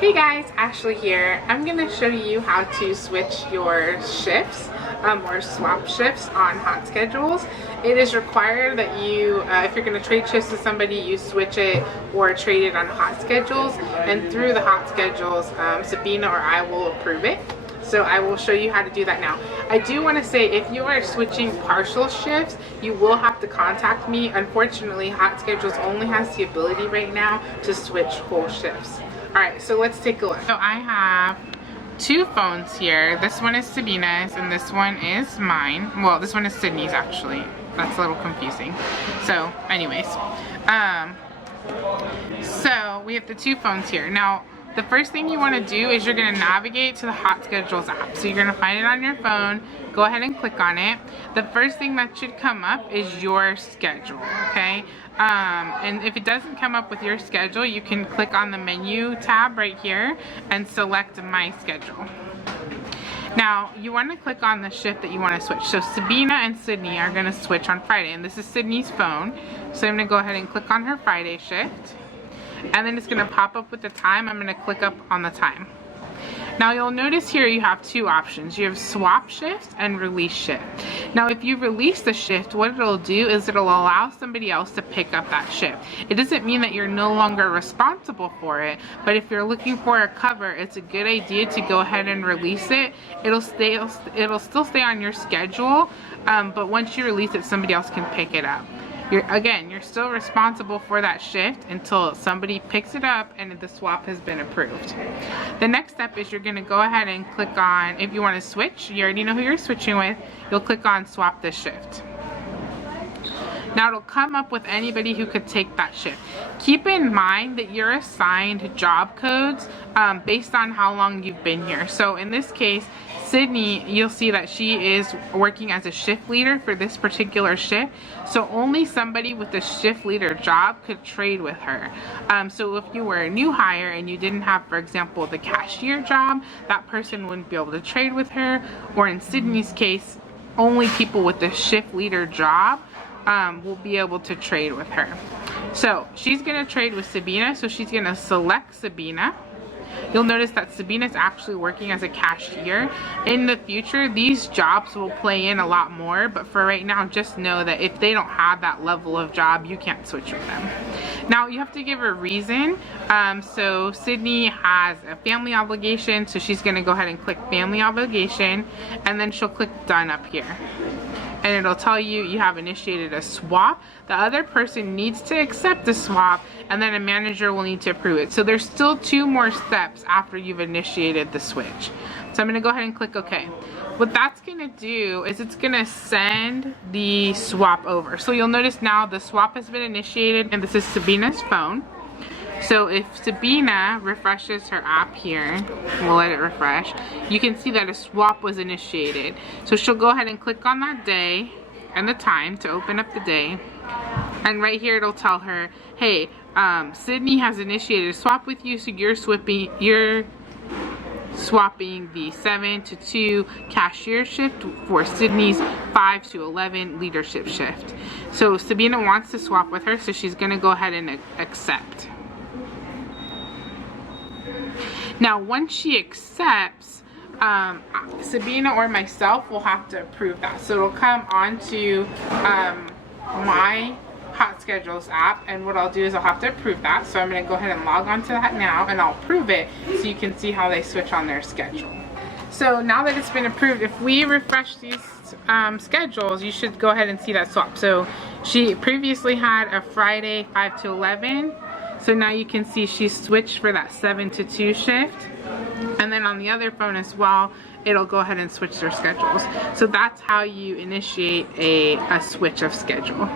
Hey guys, Ashley here. I'm going to show you how to switch your shifts or swap shifts on hot schedules. It is required that you, if you're going to trade shifts with somebody, you switch it or trade it on hot schedules, and through the hot schedules, Sabina or I will approve it. So I will show you how to do that now. I do want to say, if you are switching partial shifts, you will have to contact me. Unfortunately, hot schedules only has the ability right now to switch whole shifts. Alright, so let's take a look. So I have two phones here. This one is Sabina's and this one is mine. Well, this one is Sydney's actually. That's a little confusing. So, anyways. So we have the two phones here. Now, the first thing you want to do is you're going to navigate to the Hot Schedules app. So you're going to find it on your phone. Go ahead and click on it. The first thing that should come up is your schedule, okay? And if it doesn't come up with your schedule, you can click on the menu tab right here and select My Schedule. Now, you want to click on the shift that you want to switch. So Sabina and Sydney are going to switch on Friday, and this is Sydney's phone. So I'm going to go ahead and click on her Friday shift. And then it's going to pop up with the time. I'm going to click up on the time. Now you'll notice here you have two options. You have swap shift and release shift. Now if you release the shift, what it'll do is it'll allow somebody else to pick up that shift. It doesn't mean that you're no longer responsible for it, but if you're looking for a cover, it's a good idea to go ahead and release it. It'll still stay on your schedule, but once you release it, somebody else can pick it up. You're still responsible for that shift until somebody picks it up and the swap has been approved. The next step is you're going to go ahead and click on, if you want to switch, you already know who you're switching with, you'll click on swap this shift. Now it'll come up with anybody who could take that shift. Keep in mind that you're assigned job codes based on how long you've been here. So in this case, Sydney, you'll see that she is working as a shift leader for this particular shift. So only somebody with a shift leader job could trade with her. So if you were a new hire and you didn't have, for example, the cashier job, that person wouldn't be able to trade with her. Or in Sydney's case, only people with the shift leader job will be able to trade with her. So she's going to trade with Sabina, so she's going to select Sabina. You'll notice that Sabina's actually working as a cashier. In the future, these jobs will play in a lot more, but for right now, just know that if they don't have that level of job, you can't switch with them. Now, you have to give a reason. So Sydney has a family obligation, so she's going to go ahead and click family obligation, and then she'll click done up here. And it'll tell you you have initiated a swap. The other person needs to accept the swap, and then a manager will need to approve it. So there's still two more steps after you've initiated the switch. So I'm going to go ahead and click OK. What that's going to do is it's going to send the swap over. So you'll notice now the swap has been initiated, and this is Sabina's phone. So if Sabina refreshes her app here, we'll let it refresh, you can see that a swap was initiated. So she'll go ahead and click on that day and the time to open up the day. And right here it'll tell her, hey, Sydney has initiated a swap with you, so you're swapping the 7 to 2 cashier shift for Sydney's 5 to 11 leadership shift. So Sabina wants to swap with her, so she's going to go ahead and accept. Now, once she accepts, Sabina or myself will have to approve that. So it'll come onto my Hot Schedules app, and what I'll do is I'll have to approve that. So I'm going to go ahead and log on to that now, and I'll approve it so you can see how they switch on their schedule. So now that it's been approved, if we refresh these schedules, you should go ahead and see that swap. So she previously had a Friday 5 to 11. So now you can see she switched for that 7 to 2 shift. And then on the other phone as well, it'll go ahead and switch their schedules. So that's how you initiate a switch of schedule.